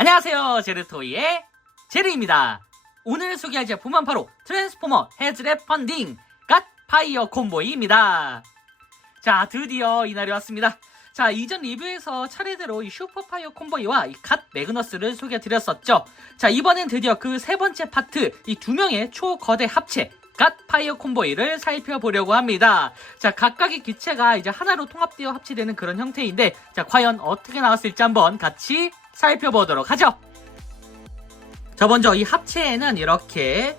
안녕하세요, 제르토이의 제르입니다. 오늘 소개할 제품은 바로 트랜스포머 헤즈랩 펀딩 갓 파이어 콤보이입니다. 자, 드디어 이날이 왔습니다. 자, 이전 리뷰에서 차례대로 이 슈퍼 파이어 콤보이와 이 갓 매그너스를 소개해드렸었죠. 자, 이번엔 드디어 그 세 번째 파트, 이 두 명의 초거대 합체 갓 파이어 콤보이를 살펴보려고 합니다. 자, 각각의 기체가 이제 하나로 통합되어 합체되는 그런 형태인데, 자, 과연 어떻게 나왔을지 한번 같이 살펴보도록 하죠. 자, 먼저 이 합체에는 이렇게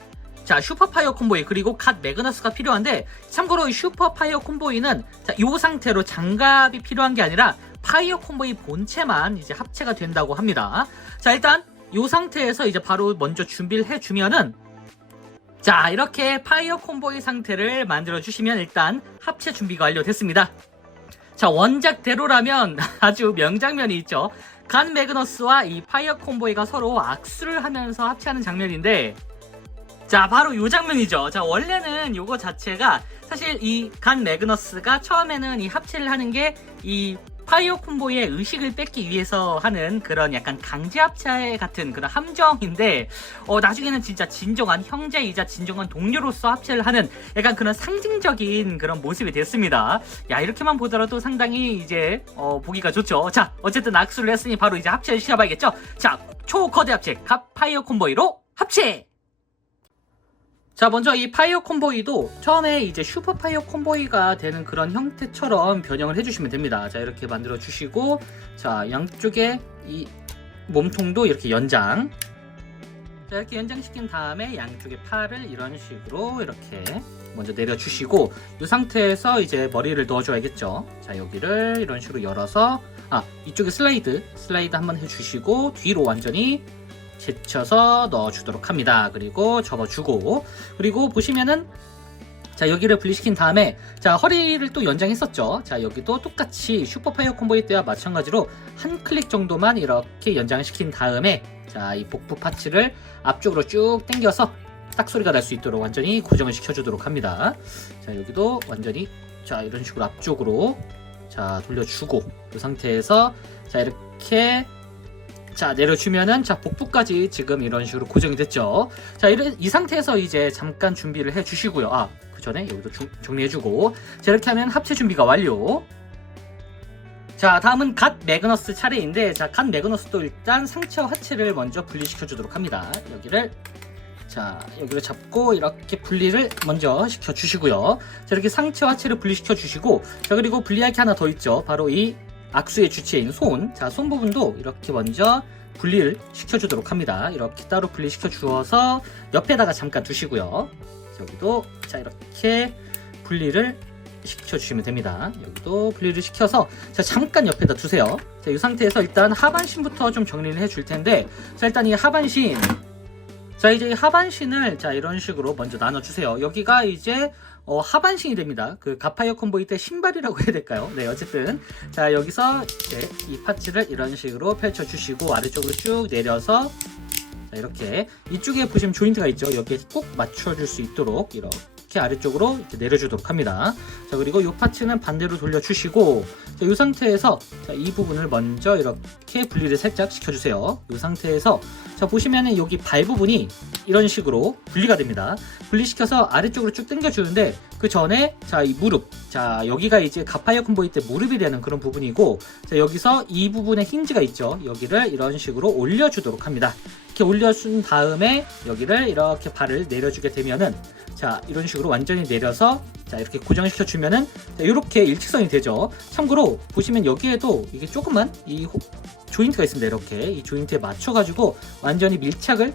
슈퍼파이어 콤보이 그리고 갓 매그너스가 필요한데, 참고로 이 슈퍼파이어 콤보이는 이 상태로 장갑이 필요한 게 아니라 파이어 콤보이 본체만 이제 합체가 된다고 합니다. 자, 일단 이 상태에서 이제 바로 먼저 준비를 해주면은, 자, 이렇게 파이어 콤보이 상태를 만들어 주시면 일단 합체 준비가 완료됐습니다. 자, 원작대로라면 아주 명장면이 있죠. 갓 매그너스와 이 파이어 콤보이가 서로 악수를 하면서 합체하는 장면인데, 자, 바로 이 장면이죠. 자, 원래는 요거 자체가 사실 이 갓 매그너스가 처음에는 이 합체를 하는 게 이 파이어 콤보이의 의식을 뺏기 위해서 하는 그런 약간 강제 합체 같은 그런 함정인데, 나중에는 진짜 진정한 형제이자 진정한 동료로서 합체를 하는 약간 그런 상징적인 그런 모습이 됐습니다. 야, 이렇게만 보더라도 상당히 이제 보기가 좋죠. 자, 어쨌든 악수를 했으니 바로 이제 합체를 시작해봐야겠죠. 자, 초거대 합체 갓 파이어 콤보이로 합체! 자, 먼저 이 파이어 콤보이도 처음에 이제 슈퍼 파이어 콤보이가 되는 그런 형태처럼 변형을 해주시면 됩니다. 자, 이렇게 만들어 주시고, 자, 양쪽에 이 몸통도 이렇게 연장. 자, 이렇게 연장시킨 다음에 양쪽에 팔을 이런 식으로 이렇게 먼저 내려주시고, 이 상태에서 이제 머리를 넣어줘야겠죠. 자, 여기를 이런 식으로 열어서, 이쪽에 슬라이드 한번 해주시고, 뒤로 완전히 제쳐서 넣어주도록 합니다. 그리고 접어주고, 그리고 보시면은, 자, 여기를 분리시킨 다음에, 자, 허리를 또 연장했었죠. 자, 여기도 똑같이 슈퍼파이어 콤보이 때와 마찬가지로 한 클릭 정도만 이렇게 연장시킨 다음에, 자, 이 복부 파츠를 앞쪽으로 쭉 당겨서 딱 소리가 날 수 있도록 완전히 고정을 시켜주도록 합니다. 자, 여기도 완전히, 자, 이런 식으로 앞쪽으로, 자, 돌려주고, 이 상태에서, 자, 이렇게, 자, 내려주면은, 자, 복부까지 지금 이런 식으로 고정이 됐죠. 자, 이 상태에서 이제 잠깐 준비를 해 주시고요. 그 전에 여기도 정리해주고. 자, 이렇게 하면 합체 준비가 완료. 자, 다음은 갓 매그너스 차례인데, 자, 갓 매그너스도 일단 상체와 하체를 먼저 분리시켜 주도록 합니다. 여기를 잡고 이렇게 분리를 먼저 시켜 주시고요. 자, 이렇게 상체와 하체를 분리시켜 주시고, 자, 그리고 분리할 게 하나 더 있죠. 바로 이 악수의 주체인 손. 자, 손 부분도 이렇게 먼저 분리를 시켜주도록 합니다. 이렇게 따로 분리시켜 주어서 옆에다가 잠깐 두시고요. 여기도, 자, 이렇게 분리를 시켜주시면 됩니다. 여기도 분리를 시켜서, 자, 잠깐 옆에다 두세요. 자, 이 상태에서 일단 하반신부터 좀 정리를 해줄 텐데, 자, 일단 이 하반신, 자, 이제 이 하반신을, 자, 이런 식으로 먼저 나눠주세요. 여기가 이제 하반신이 됩니다. 그 갓파이어 콤보이 때 신발이라고 해야 될까요? 네, 어쨌든, 자, 여기서 이제 이 파츠를 이런 식으로 펼쳐주시고, 아래쪽으로 쭉 내려서, 자, 이렇게 이쪽에 보시면 조인트가 있죠. 여기에 꼭 맞춰줄 수 있도록 이렇게 아래쪽으로 이렇게 내려주도록 합니다. 자, 그리고 이 파츠는 반대로 돌려주시고, 자, 이 상태에서, 자, 이 부분을 먼저 이렇게 분리를 살짝 시켜주세요. 이 상태에서, 자, 보시면은 여기 발 부분이 이런 식으로 분리가 됩니다. 분리시켜서 아래쪽으로 쭉 당겨주는데, 그 전에, 자, 이 무릎, 자, 여기가 이제 갓파이어 콤보이 때 무릎이 되는 그런 부분이고, 자, 여기서 이 부분에 힌지가 있죠. 여기를 이런 식으로 올려주도록 합니다. 이렇게 올려준 다음에 여기를 이렇게 발을 내려주게 되면은, 자, 이런 식으로 완전히 내려서, 자, 이렇게 고정시켜 주면은, 자, 이렇게 일직선이 되죠. 참고로 보시면 여기에도 이게 조금만 이 조인트가 있습니다. 이렇게 이 조인트에 맞춰가지고 완전히 밀착을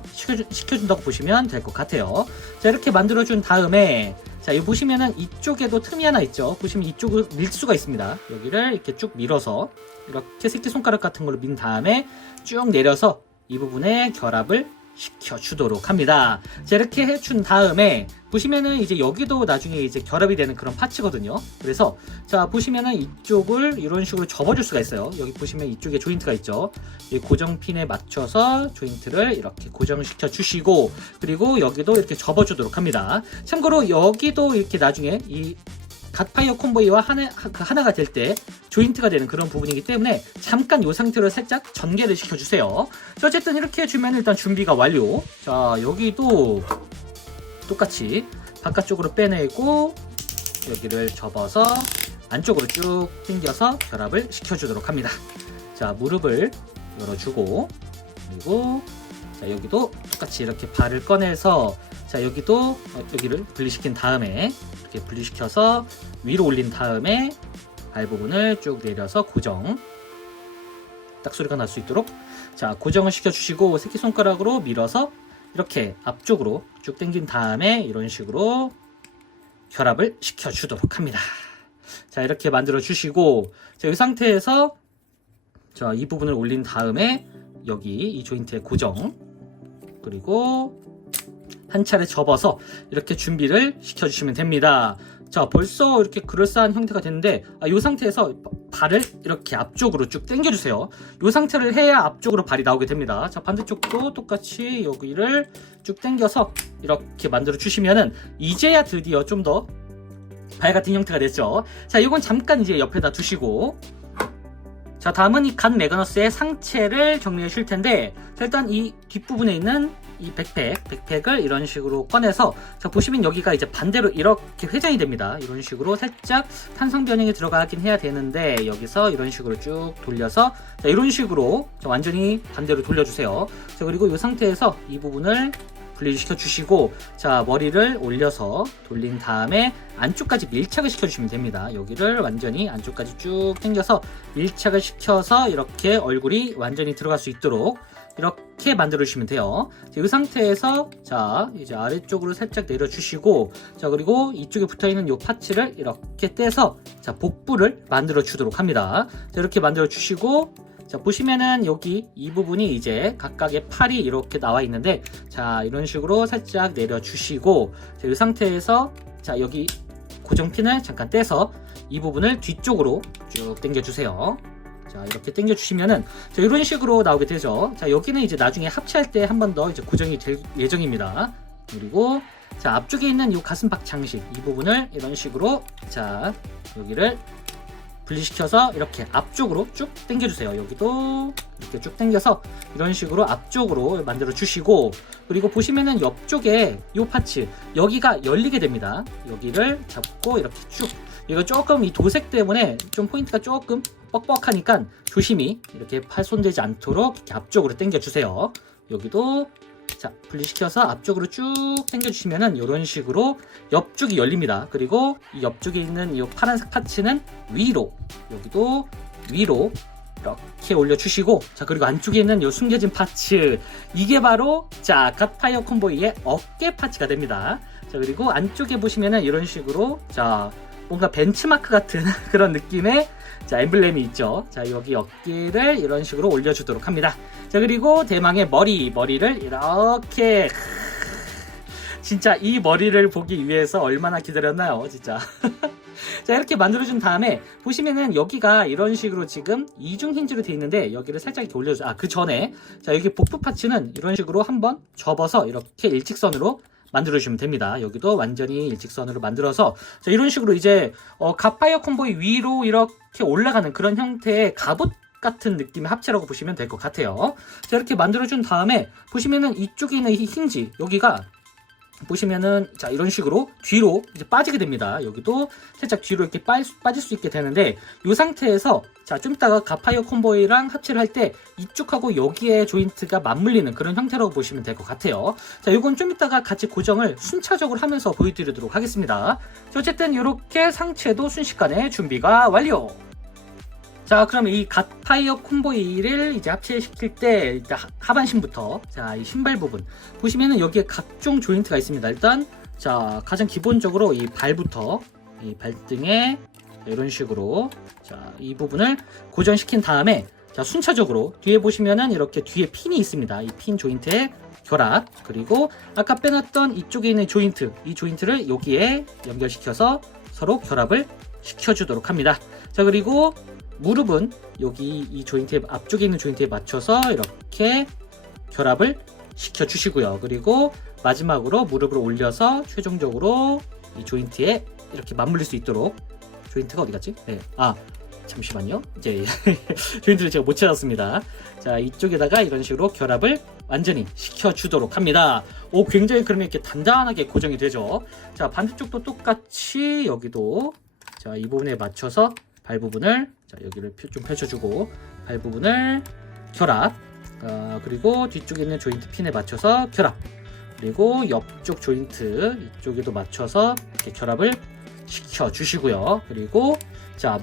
시켜준다고 보시면 될 것 같아요. 자, 이렇게 만들어준 다음에, 자, 여기 보시면은 이쪽에도 틈이 하나 있죠. 보시면 이쪽을 밀 수가 있습니다. 여기를 이렇게 쭉 밀어서 이렇게 새끼손가락 같은 걸로 민 다음에 쭉 내려서 이 부분에 결합을 시켜주도록 합니다. 자, 이렇게 해준 다음에 보시면은 이제 여기도 나중에 이제 결합이 되는 그런 파츠거든요. 그래서, 자, 보시면은 이쪽을 이런 식으로 접어줄 수가 있어요. 여기 보시면 이쪽에 조인트가 있죠. 이 고정핀에 맞춰서 조인트를 이렇게 고정시켜 주시고, 그리고 여기도 이렇게 접어주도록 합니다. 참고로 여기도 이렇게 나중에 이 갓파이어 콤보이와 하나가 될 때 조인트가 되는 그런 부분이기 때문에 잠깐 이 상태로 살짝 전개를 시켜주세요. 자, 어쨌든 이렇게 해주면 일단 준비가 완료. 자, 여기도 똑같이 바깥쪽으로 빼내고 여기를 접어서 안쪽으로 쭉 당겨서 결합을 시켜주도록 합니다. 자, 무릎을 열어주고, 그리고 자, 여기도 똑같이 이렇게 발을 꺼내서 자, 여기도 여기를 분리시킨 다음에 이렇게 분리시켜서 위로 올린 다음에 발 부분을 쭉 내려서 고정, 딱 소리가 날 수 있도록 자, 고정을 시켜주시고 새끼손가락으로 밀어서 이렇게 앞쪽으로 쭉 당긴 다음에 이런 식으로 결합을 시켜주도록 합니다. 자, 이렇게 만들어 주시고 자, 이 상태에서 자, 이 부분을 올린 다음에 여기 이 조인트의 고정, 그리고 한 차례 접어서 이렇게 준비를 시켜주시면 됩니다. 자, 벌써 이렇게 그럴싸한 형태가 됐는데 이 상태에서 발을 이렇게 앞쪽으로 쭉 당겨주세요. 이 상태를 해야 앞쪽으로 발이 나오게 됩니다. 자, 반대쪽도 똑같이 여기를 쭉 당겨서 이렇게 만들어 주시면은 이제야 드디어 좀 더 발 같은 형태가 됐죠. 자, 이건 잠깐 이제 옆에다 두시고 자, 다음은 이 갓 매그너스의 상체를 정리해 줄 텐데 자, 일단 이 뒷부분에 있는 이 백팩을 이런 식으로 꺼내서 자, 보시면 여기가 이제 반대로 이렇게 회전이 됩니다. 이런 식으로 살짝 탄성 변형이 들어가긴 해야 되는데 여기서 이런 식으로 쭉 돌려서 자, 이런 식으로 자, 완전히 반대로 돌려주세요. 자, 그리고 이 상태에서 이 부분을 분리시켜 주시고 자, 머리를 올려서 돌린 다음에 안쪽까지 밀착을 시켜 주시면 됩니다. 여기를 완전히 안쪽까지 쭉 당겨서 밀착을 시켜서 이렇게 얼굴이 완전히 들어갈 수 있도록 이렇게 만들어 주시면 돼요. 자, 이 상태에서 자, 이제 아래쪽으로 살짝 내려 주시고 자, 그리고 이쪽에 붙어 있는 이 파츠를 이렇게 떼서 자, 복부를 만들어 주도록 합니다. 자, 이렇게 만들어 주시고 자, 보시면은 여기 이 부분이 이제 각각의 팔이 이렇게 나와 있는데 자, 이런 식으로 살짝 내려 주시고 자, 이 상태에서 자, 여기 고정핀을 잠깐 떼서 이 부분을 뒤쪽으로 쭉 당겨 주세요. 자, 이렇게 당겨 주시면은 자, 이런 식으로 나오게 되죠. 자, 여기는 이제 나중에 합체할 때 한 번 더 이제 고정이 될 예정입니다. 그리고 자, 앞쪽에 있는 이 가슴팍 장식 이 부분을 이런 식으로 자, 여기를 분리시켜서 이렇게 앞쪽으로 쭉 당겨주세요. 여기도 이렇게 쭉 당겨서 이런 식으로 앞쪽으로 만들어 주시고 그리고 보시면은 옆쪽에 이 파츠 여기가 열리게 됩니다. 여기를 잡고 이렇게 쭉 이거 조금 이 도색 때문에 좀 포인트가 조금 뻑뻑하니까 조심히 이렇게 팔 손대지 않도록 이렇게 앞쪽으로 당겨 주세요. 여기도 자, 분리시켜서 앞쪽으로 쭉 당겨주시면은 이런 식으로 옆쪽이 열립니다. 그리고 이 옆쪽에 있는 이 파란색 파츠는 위로, 여기도 위로 이렇게 올려주시고 자, 그리고 안쪽에 있는 이 숨겨진 파츠 이게 바로 자, 갓파이어 콤보이의 어깨 파츠가 됩니다. 자, 그리고 안쪽에 보시면은 이런 식으로 자, 뭔가 벤치마크 같은 그런 느낌의 자, 엠블렘이 있죠. 자, 여기 어깨를 이런 식으로 올려주도록 합니다. 자, 그리고 대망의 머리를 이렇게 진짜 이 머리를 보기 위해서 얼마나 기다렸나요, 진짜. 자, 이렇게 만들어준 다음에 보시면은 여기가 이런 식으로 지금 이중 힌지로 되어 있는데 여기를 살짝 이렇게 올려줘. 그 전에 자, 여기 복부 파츠는 이런 식으로 한번 접어서 이렇게 일직선으로 만들어주시면 됩니다. 여기도 완전히 일직선으로 만들어서 자, 이런 식으로 이제 갓파이어 콤보이 위로 이렇게 올라가는 그런 형태의 갑옷 같은 느낌의 합체라고 보시면 될 것 같아요. 자, 이렇게 만들어준 다음에 보시면은 이쪽에 있는 이 힌지 여기가 보시면은 자, 이런 식으로 뒤로 이제 빠지게 됩니다. 여기도 살짝 뒤로 이렇게 빠질 수 있게 되는데 이 상태에서 자, 좀 이따가 갓파이어 콤보이랑 합체를 할 때 이쪽하고 여기에 조인트가 맞물리는 그런 형태라고 보시면 될 것 같아요. 자, 이건 좀 이따가 같이 고정을 순차적으로 하면서 보여드리도록 하겠습니다. 자, 어쨌든 이렇게 상체도 순식간에 준비가 완료. 자, 그럼 이 갓파이어 콤보이를 이제 합체시킬 때 일단 하반신부터 자, 이 신발 부분 보시면은 여기에 각종 조인트가 있습니다. 일단 자, 가장 기본적으로 이 발부터 이 발등에 이런 식으로 자, 이 부분을 고정시킨 다음에 자, 순차적으로 뒤에 보시면은 이렇게 뒤에 핀이 있습니다. 이 핀 조인트의 결합, 그리고 아까 빼놨던 이쪽에 있는 조인트, 이 조인트를 여기에 연결시켜서 서로 결합을 시켜주도록 합니다. 자, 그리고 무릎은 여기 이 조인트의 앞쪽에 있는 조인트에 맞춰서 이렇게 결합을 시켜주시고요. 그리고 마지막으로 무릎을 올려서 최종적으로 이 조인트에 이렇게 맞물릴 수 있도록 조인트가 어디 갔지? 네. 잠시만요. 이제 조인트를 제가 못 찾았습니다. 자, 이쪽에다가 이런 식으로 결합을 완전히 시켜주도록 합니다. 굉장히 그러면 이렇게 단단하게 고정이 되죠. 자, 반대쪽도 똑같이 여기도 자, 이 부분에 맞춰서 발 부분을 자, 여기를 좀 펼쳐주고 발 부분을 결합. 그리고 뒤쪽에 있는 조인트 핀에 맞춰서 결합. 그리고 옆쪽 조인트 이쪽에도 맞춰서 이렇게 결합을 시켜주시고요. 그리고 자,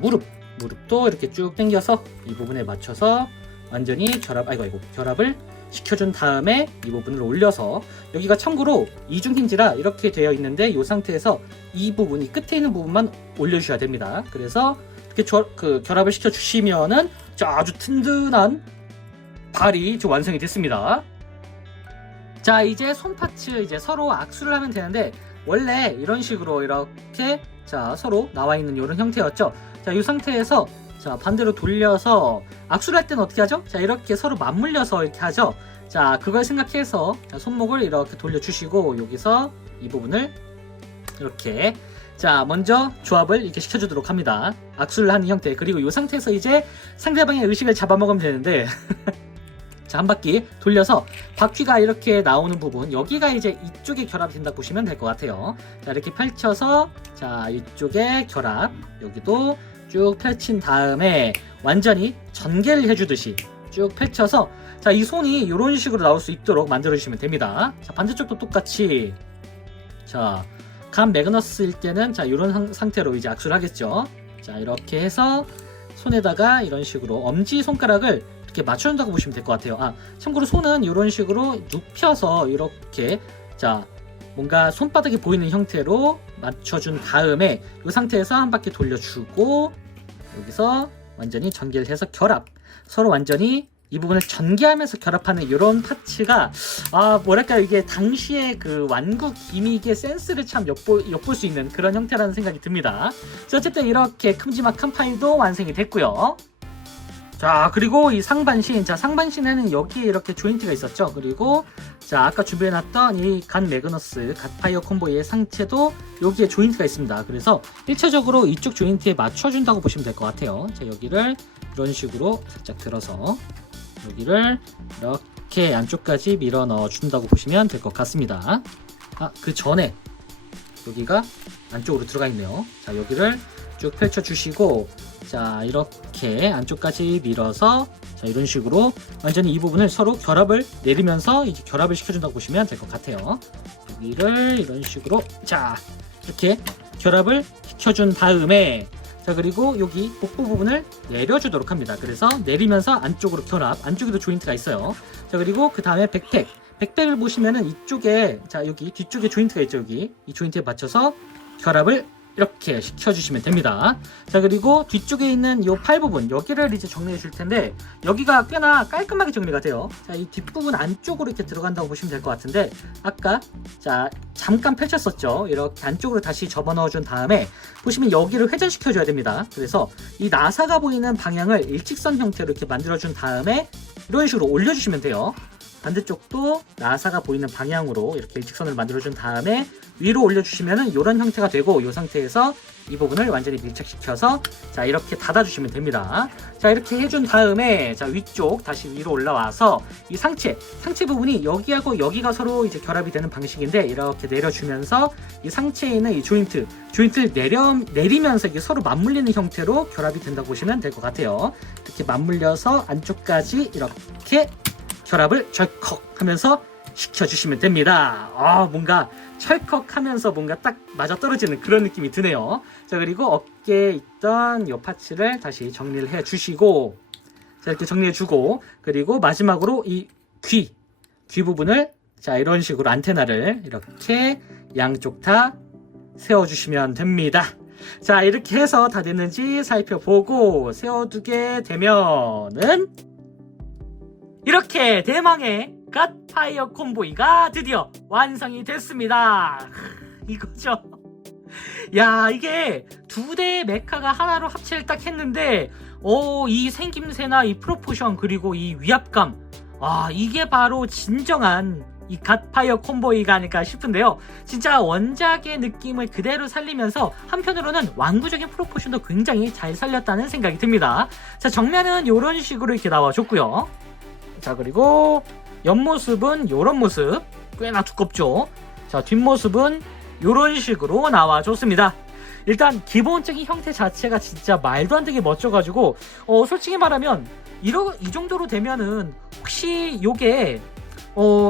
무릎도 이렇게 쭉 당겨서 이 부분에 맞춰서 완전히 결합을 시켜준 다음에 이 부분을 올려서 여기가 참고로 이중 힌지라 이렇게 되어 있는데 이 상태에서 이 부분, 이 끝에 있는 부분만 올려주셔야 됩니다. 그래서 이렇게 결합을 시켜주시면은 아주 튼튼한 발이 좀 완성이 됐습니다. 자, 이제 손 파츠 이제 서로 악수를 하면 되는데 원래 이런 식으로 이렇게 자 서로 나와 있는 이런 형태였죠. 자, 이 상태에서 자 반대로 돌려서 악수를 할 때는 어떻게 하죠? 자, 이렇게 서로 맞물려서 이렇게 하죠. 자, 그걸 생각해서 자, 손목을 이렇게 돌려주시고 여기서 이 부분을 이렇게 자 먼저 조합을 이렇게 시켜주도록 합니다. 악수를 하는 형태. 그리고 이 상태에서 이제 상대방의 의식을 잡아먹으면 되는데 자, 한 바퀴 돌려서 바퀴가 이렇게 나오는 부분 여기가 이제 이쪽에 결합이 된다 보시면 될 것 같아요. 자, 이렇게 펼쳐서 자 이쪽에 결합 여기도 쭉 펼친 다음에 완전히 전개를 해주듯이 쭉 펼쳐서 자, 이 손이 이런 식으로 나올 수 있도록 만들어 주시면 됩니다. 자, 반대쪽도 똑같이 자, 간 매그너스일 때는 자, 이런 상태로 이제 악수를 하겠죠. 자, 이렇게 해서 손에다가 이런 식으로 엄지 손가락을 이렇게 맞춰준다고 보시면 될 것 같아요. 참고로 손은 이런 식으로 눕혀서 이렇게 자 뭔가 손바닥이 보이는 형태로 맞춰준 다음에 이 상태에서 한 바퀴 돌려주고 여기서 완전히 전개를 해서 결합. 서로 완전히 이 부분을 전개하면서 결합하는 이런 파츠가 뭐랄까 이게 당시에 그 완구 기믹의 센스를 참 엿볼 수 있는 그런 형태라는 생각이 듭니다. 어쨌든 이렇게 큼지막한 파일도 완성이 됐고요. 자, 그리고 이 상반신. 자, 상반신에는 여기에 이렇게 조인트가 있었죠. 그리고 자, 아까 준비해놨던 이 간 매그너스 갓파이어 콤보의 상체도 여기에 조인트가 있습니다. 그래서 1차적으로 이쪽 조인트에 맞춰준다고 보시면 될 것 같아요. 자, 여기를 이런 식으로 살짝 들어서 여기를 이렇게 안쪽까지 밀어 넣어 준다고 보시면 될 것 같습니다. 그 전에 여기가 안쪽으로 들어가 있네요. 자, 여기를 쭉 펼쳐 주시고 자, 이렇게 안쪽까지 밀어서 자, 이런 식으로 완전히 이 부분을 서로 결합을 내리면서 이제 결합을 시켜준다고 보시면 될 것 같아요. 여기를 이런 식으로 자, 이렇게 결합을 시켜준 다음에 자, 그리고 여기 복부 부분을 내려주도록 합니다. 그래서 내리면서 안쪽으로 결합, 안쪽에도 조인트가 있어요. 자, 그리고 그 다음에 백팩을 보시면은 이쪽에 자, 여기 뒤쪽에 조인트가 있죠. 여기 이 조인트에 맞춰서 결합을 이렇게 시켜주시면 됩니다. 자, 그리고 뒤쪽에 있는 이 팔 부분 여기를 이제 정리해 줄 텐데 여기가 꽤나 깔끔하게 정리가 돼요. 자, 이 뒷부분 안쪽으로 이렇게 들어간다고 보시면 될 것 같은데 아까 자 잠깐 펼쳤었죠. 이렇게 안쪽으로 다시 접어 넣어 준 다음에 보시면 여기를 회전시켜 줘야 됩니다. 그래서 이 나사가 보이는 방향을 일직선 형태로 이렇게 만들어 준 다음에 이런 식으로 올려주시면 돼요. 반대쪽도 나사가 보이는 방향으로 이렇게 일직선을 만들어준 다음에 위로 올려주시면은 이런 형태가 되고 이 상태에서 이 부분을 완전히 밀착시켜서 자 이렇게 닫아주시면 됩니다. 자 이렇게 해준 다음에 자 위쪽 다시 위로 올라와서 이 상체 부분이 여기하고 여기가 서로 이제 결합이 되는 방식인데 이렇게 내려주면서 이 상체에 있는 이 조인트를 내리면서 이게 서로 맞물리는 형태로 결합이 된다고 보시면 될 것 같아요. 이렇게 맞물려서 안쪽까지 이렇게 결합을 철컥 하면서 시켜주시면 됩니다. 뭔가 철컥 하면서 뭔가 딱 맞아떨어지는 그런 느낌이 드네요. 자, 그리고 어깨에 있던 이 파츠를 다시 정리를 해 주시고 자, 이렇게 정리해 주고 그리고 마지막으로 이 귀 부분을 자, 이런 식으로 안테나를 이렇게 양쪽 다 세워주시면 됩니다. 자, 이렇게 해서 다 됐는지 살펴보고 세워두게 되면은 이렇게 대망의 갓파이어 콤보이가 드디어 완성이 됐습니다. 이거죠. 야, 이게 두 대의 메카가 하나로 합체를 딱 했는데 이 생김새나 이 프로포션 그리고 이 위압감 이게 바로 진정한 이 갓파이어 콤보이가 아닐까 싶은데요. 진짜 원작의 느낌을 그대로 살리면서 한편으로는 완구적인 프로포션도 굉장히 잘 살렸다는 생각이 듭니다. 자, 정면은 이런 식으로 이렇게 나와줬고요. 자, 그리고 옆모습은 이런 모습, 꽤나 두껍죠. 자, 뒷모습은 이런 식으로 나와줬습니다. 일단 기본적인 형태 자체가 진짜 말도 안 되게 멋져가지고 솔직히 말하면 이 정도로 되면은 혹시 요게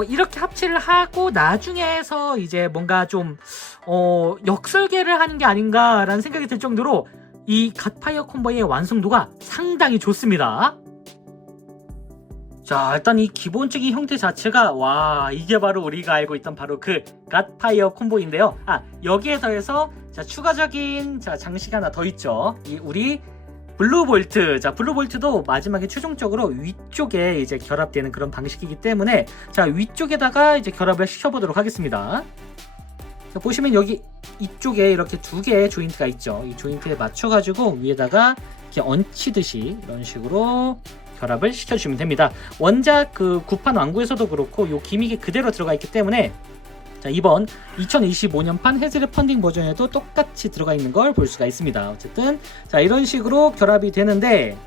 이렇게 합체를 하고 나중에 해서 이제 뭔가 좀 역설계를 하는 게 아닌가라는 생각이 들 정도로 이 갓파이어 콤보의 완성도가 상당히 좋습니다. 자, 일단 이 기본적인 형태 자체가 와, 이게 바로 우리가 알고 있던 바로 그 갓파이어 콤보인데요. 여기에 더해서 자, 추가적인 장식 하나 더 있죠. 이 우리 블루볼트. 자, 블루볼트도 마지막에 최종적으로 위쪽에 이제 결합되는 그런 방식이기 때문에 자, 위쪽에다가 이제 결합을 시켜보도록 하겠습니다. 자, 보시면 여기 이쪽에 이렇게 두 개의 조인트가 있죠. 이 조인트에 맞춰가지고 위에다가 이렇게 얹히듯이 이런 식으로 결합을 시켜주시면 됩니다. 원작 그 구판 완구에서도 그렇고 요 기믹이 그대로 들어가 있기 때문에 자, 이번 2025년판 헤즈랩 펀딩 버전에도 똑같이 들어가 있는 걸 볼 수가 있습니다. 어쨌든 자, 이런 식으로 결합이 되는데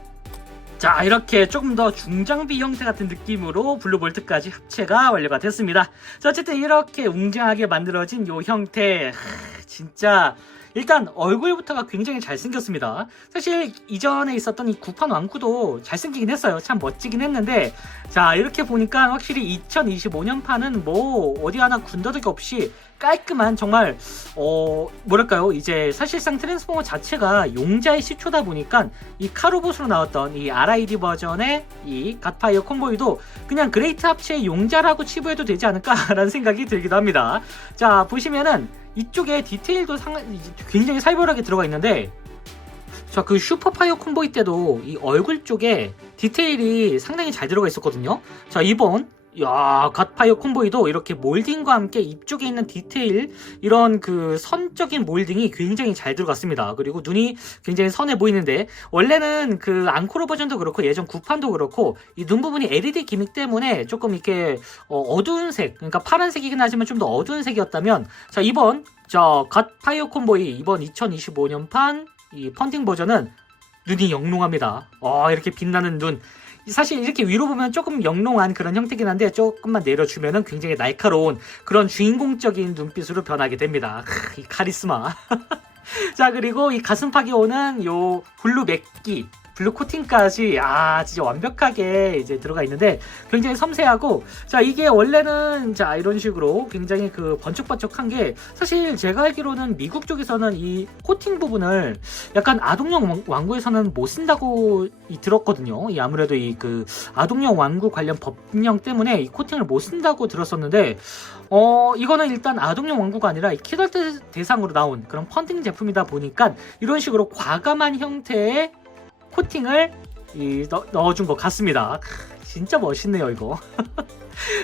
자, 이렇게 조금 더 중장비 형태 같은 느낌으로 블루볼트까지 합체가 완료가 됐습니다. 자, 어쨌든 이렇게 웅장하게 만들어진 요 형태 진짜 일단 얼굴부터가 굉장히 잘생겼습니다. 사실 이전에 있었던 이 구판 왕구도 잘생기긴 했어요. 참 멋지긴 했는데 자, 이렇게 보니까 확실히 2025년판은 뭐 어디 하나 군더더기 없이 깔끔한 정말 뭐랄까요, 이제 사실상 트랜스포머 자체가 용자의 시초다 보니까 이 카로봇으로 나왔던 이 RID 버전의 이 갓파이어 콤보이도 그냥 그레이트 합체의 용자라고 치부해도 되지 않을까라는 생각이 들기도 합니다. 자, 보시면은 이쪽에 디테일도 굉장히 살벌하게 들어가 있는데 자, 그 슈퍼파이어 콤보이 때도 이 얼굴 쪽에 디테일이 상당히 잘 들어가 있었거든요. 자, 이번 갓파이어 콤보이도 이렇게 몰딩과 함께 입 쪽에 있는 디테일, 이런 그 선적인 몰딩이 굉장히 잘 들어갔습니다. 그리고 눈이 굉장히 선해 보이는데 원래는 그 앙코르 버전도 그렇고 예전 구판도 그렇고 이 눈 부분이 LED 기믹 때문에 조금 이렇게 어두운 색, 그러니까 파란색이긴 하지만 좀 더 어두운 색이었다면 자, 이번 갓파이어 콤보이 이번 2025년판 이 펀딩 버전은 눈이 영롱합니다. 이렇게 빛나는 눈. 사실 이렇게 위로 보면 조금 영롱한 그런 형태긴 한데 조금만 내려주면은 굉장히 날카로운 그런 주인공적인 눈빛으로 변하게 됩니다. 이 카리스마. 자, 그리고 이 가슴팍이 오는 요 블루 맥기, 블루 코팅까지 진짜 완벽하게 이제 들어가 있는데 굉장히 섬세하고 자, 이게 원래는 자, 이런 식으로 굉장히 그 번쩍번쩍한 게 사실 제가 알기로는 미국 쪽에서는 이 코팅 부분을 약간 아동용 완구에서는 못 쓴다고 들었거든요. 이 아무래도 이 그 아동용 완구 관련 법령 때문에 이 코팅을 못 쓴다고 들었었는데 이거는 일단 아동용 완구가 아니라 이 키덜 대상으로 나온 그런 펀딩 제품이다 보니까 이런 식으로 과감한 형태의 코팅을 넣어준 것 같습니다. 진짜 멋있네요, 이거.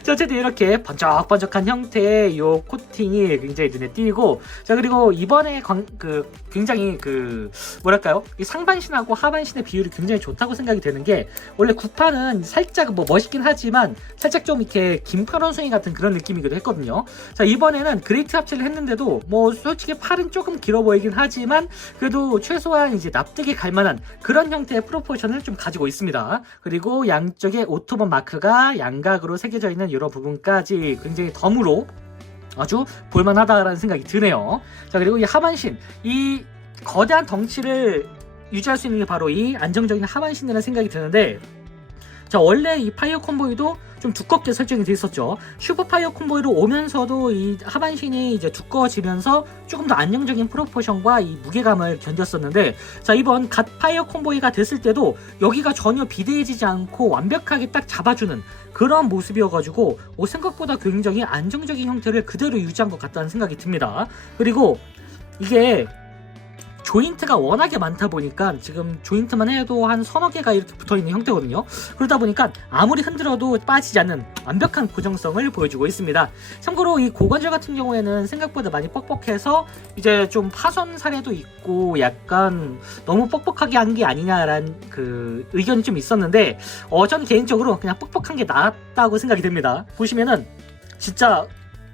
자, 어쨌든 이렇게 번쩍번쩍한 형태의 이 코팅이 굉장히 눈에 띄고 자, 그리고 이번에 굉장히 뭐랄까요, 이 상반신하고 하반신의 비율이 굉장히 좋다고 생각이 되는 게 원래 구판은 살짝 뭐 멋있긴 하지만 살짝 좀 이렇게 긴팔 원숭이 같은 그런 느낌이기도 했거든요. 자, 이번에는 그레이트 합체를 했는데도 뭐 솔직히 팔은 조금 길어 보이긴 하지만 그래도 최소한 이제 납득이 갈 만한 그런 형태의 프로포션을 좀 가지고 있습니다. 그리고 양쪽에 오토번 마크가 양각으로 새겨져 있는 이런 부분까지 굉장히 덤으로 아주 볼만하다라는 생각이 드네요. 자, 그리고 이 하반신, 이 거대한 덩치를 유지할 수 있는 게 바로 이 안정적인 하반신이라는 생각이 드는데 자, 원래 이 파이어 콤보이도 좀 두껍게 설정이 돼 있었죠. 슈퍼 파이어 콤보이로 오면서도 이 하반신이 이제 두꺼워지면서 조금 더 안정적인 프로포션과 이 무게감을 견뎠었는데 자, 이번 갓 파이어 콤보이가 됐을 때도 여기가 전혀 비대해지지 않고 완벽하게 딱 잡아주는 그런 모습이어가지고 생각보다 굉장히 안정적인 형태를 그대로 유지한 것 같다는 생각이 듭니다. 그리고 이게 조인트가 워낙에 많다 보니까 지금 조인트만 해도 한 서너 개가 이렇게 붙어있는 형태거든요. 그러다 보니까 아무리 흔들어도 빠지지 않는 완벽한 고정성을 보여주고 있습니다. 참고로 이 고관절 같은 경우에는 생각보다 많이 뻑뻑해서 이제 좀 파손 사례도 있고 약간 너무 뻑뻑하게 한 게 아니냐라는 그 의견이 좀 있었는데 저는 개인적으로 그냥 뻑뻑한 게 나았다고 생각이 됩니다. 보시면은 진짜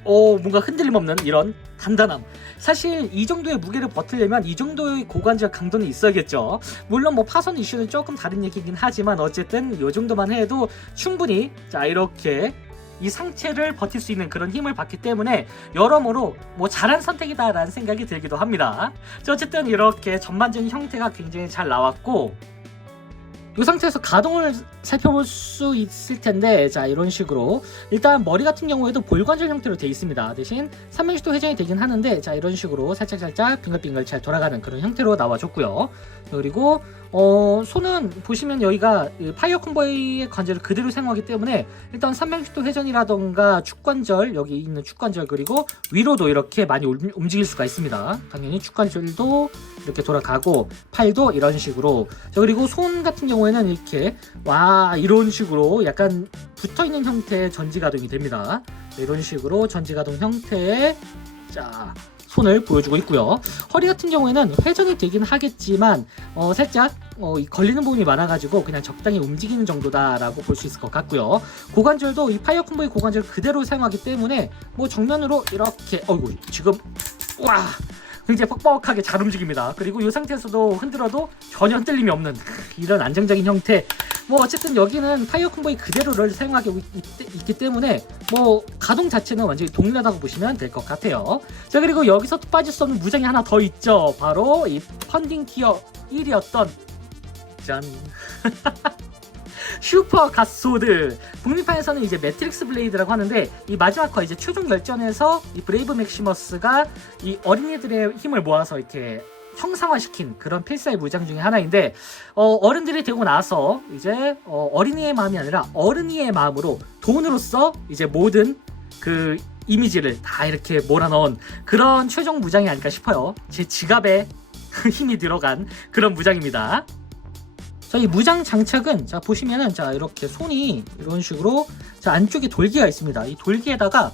뭔가 흔들림 없는 이런 단단함. 사실 이 정도의 무게를 버티려면 이 정도의 고관절 강도는 있어야겠죠. 물론 뭐 파손 이슈는 조금 다른 얘기긴 하지만 어쨌든 이 정도만 해도 충분히 자 이렇게 이 상체를 버틸 수 있는 그런 힘을 받기 때문에 여러모로 뭐 잘한 선택이다라는 생각이 들기도 합니다. 자, 어쨌든 이렇게 전반적인 형태가 굉장히 잘 나왔고, 이 상태에서 가동을 살펴볼 수 있을 텐데, 자 이런 식으로 일단 머리 같은 경우에도 볼관절 형태로 되어 있습니다. 대신 360도 회전이 되긴 하는데, 자 이런 식으로 살짝살짝 빙글빙글 잘 돌아가는 그런 형태로 나와줬고요. 그리고 손은 보시면 여기가 파이어 콤보이의 관절을 그대로 사용하기 때문에 일단 360도 회전이라던가 축관절, 여기 있는 축관절, 그리고 위로도 이렇게 많이 움직일 수가 있습니다. 당연히 축관절도 이렇게 돌아가고 팔도 이런 식으로. 자, 그리고 손 같은 경우에는 이렇게 이런 식으로 약간 붙어있는 형태의 전지가동이 됩니다. 이런 식으로 전지가동 형태의 자 손을 보여주고 있고요. 허리 같은 경우에는 회전이 되긴 하겠지만 살짝 걸리는 부분이 많아가지고 그냥 적당히 움직이는 정도다라고 볼 수 있을 것 같고요. 고관절도 이 파이어 콤보의 고관절을 그대로 사용하기 때문에 뭐 정면으로 이렇게 지금 굉장히 뻑뻑하게 잘 움직입니다. 그리고 이 상태에서도 흔들어도 전혀 흔들림이 없는 이런 안정적인 형태. 뭐 어쨌든 여기는 파이어 콤보이 그대로를 사용하고 있기 때문에 뭐 가동 자체는 완전히 동일하다고 보시면 될 것 같아요. 자, 그리고 여기서 빠질 수 없는 무장이 하나 더 있죠. 바로 이 펀딩 티어 1이었던 짠 슈퍼 갓소드. 북미판에서는 이제 매트릭스 블레이드라고 하는데, 이 마지막 화 이제 최종 결전에서 이 브레이브 맥시머스가 이 어린이들의 힘을 모아서 이렇게 형상화시킨 그런 필사의 무장 중에 하나인데, 어른들이 되고 나서 이제 어린이의 마음이 아니라 어른이의 마음으로 돈으로서 이제 모든 그 이미지를 다 이렇게 몰아넣은 그런 최종 무장이 아닐까 싶어요. 제 지갑에 힘이 들어간 그런 무장입니다. 자, 이 무장 장착은 자 보시면은 자 이렇게 손이 이런 식으로 자 안쪽에 돌기가 있습니다. 이 돌기에다가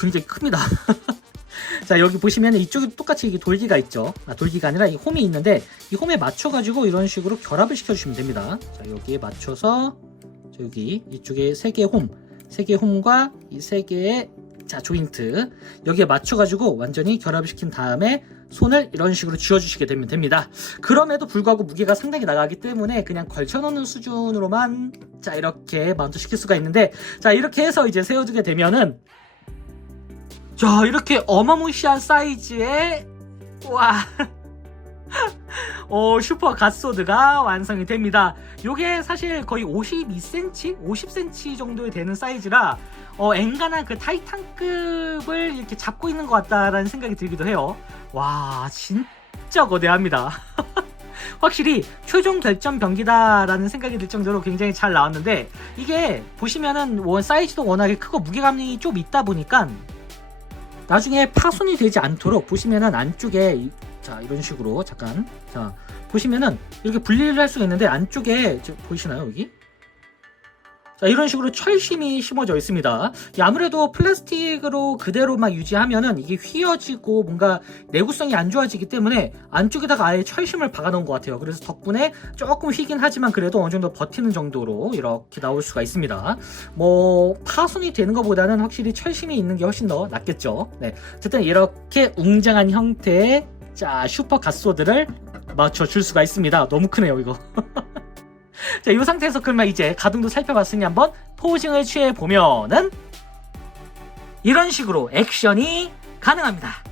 굉장히 큽니다. 자, 여기 보시면 이쪽에 똑같이 이게 돌기가 있죠. 돌기가 아니라 이 홈이 있는데, 이 홈에 맞춰가지고 이런 식으로 결합을 시켜주시면 됩니다. 자, 여기에 맞춰서 여기 이쪽에 3개의 홈, 3개의 홈과 이 3개의 자 조인트 여기에 맞춰가지고 완전히 결합을 시킨 다음에 손을 이런 식으로 쥐어주시게 되면 됩니다. 그럼에도 불구하고 무게가 상당히 나가기 때문에 그냥 걸쳐놓는 수준으로만 자 이렇게 마운트 시킬 수가 있는데, 자 이렇게 해서 이제 세워두게 되면은 자 이렇게 어마무시한 사이즈의 슈퍼 갓소드가 완성이 됩니다. 요게 사실 거의 52cm? 50cm 정도 되는 사이즈라 엔간한 그 타이탄급을 이렇게 잡고 있는 것 같다라는 생각이 들기도 해요. 와 진짜 거대합니다. 확실히 최종 결전 병기다라는 생각이 들 정도로 굉장히 잘 나왔는데, 이게 보시면은 사이즈도 워낙에 크고 무게감이 좀 있다 보니까 나중에 파손이 되지 않도록 보시면은 안쪽에 자 이런 식으로 잠깐 자 보시면은 이렇게 분리를 할 수가 있는데, 안쪽에 보이시나요 여기? 자 이런 식으로 철심이 심어져 있습니다. 아무래도 플라스틱으로 그대로만 유지하면은 이게 휘어지고 뭔가 내구성이 안 좋아지기 때문에 안쪽에다가 아예 철심을 박아 놓은 것 같아요. 그래서 덕분에 조금 휘긴 하지만 그래도 어느 정도 버티는 정도로 이렇게 나올 수가 있습니다. 뭐 파손이 되는 것보다는 확실히 철심이 있는 게 훨씬 더 낫겠죠. 네, 어쨌든 이렇게 웅장한 형태의 자 슈퍼 갓소드를 맞춰줄 수가 있습니다. 너무 크네요 이거. 자, 이 상태에서 그러면 이제 가동도 살펴봤으니 한번 포징을 취해 보면은 이런 식으로 액션이 가능합니다.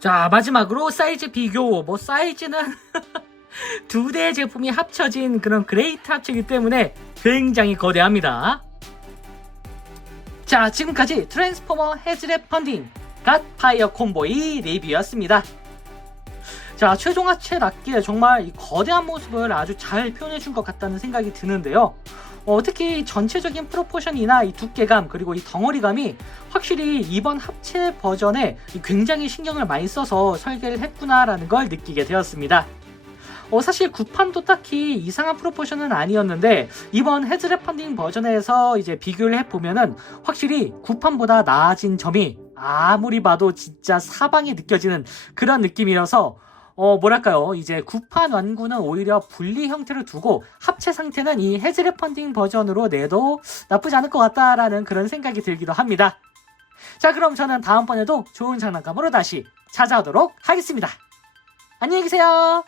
자 마지막으로 사이즈 비교. 뭐 사이즈는 두 대의 제품이 합쳐진 그런 그레이트 합체이기 때문에 굉장히 거대합니다. 자 지금까지 트랜스포머 헤즈랩 펀딩 갓 파이어 콤보이 리뷰였습니다. 자 최종 합체답게 정말 이 거대한 모습을 아주 잘 표현해준 것 같다는 생각이 드는데요. 특히 전체적인 프로포션이나 이 두께감 그리고 이 덩어리감이 확실히 이번 합체 버전에 굉장히 신경을 많이 써서 설계를 했구나라는 걸 느끼게 되었습니다. 사실 구판도 딱히 이상한 프로포션은 아니었는데 이번 헤즈랩 펀딩 버전에서 이제 비교를 해보면은 확실히 구판보다 나아진 점이 아무리 봐도 진짜 사방에 느껴지는 그런 느낌이라서 뭐랄까요, 이제 구판 완구는 오히려 분리 형태를 두고 합체 상태는 이 헤즈랩 펀딩 버전으로 내도 나쁘지 않을 것 같다라는 그런 생각이 들기도 합니다. 자, 그럼 저는 다음번에도 좋은 장난감으로 다시 찾아오도록 하겠습니다. 안녕히 계세요.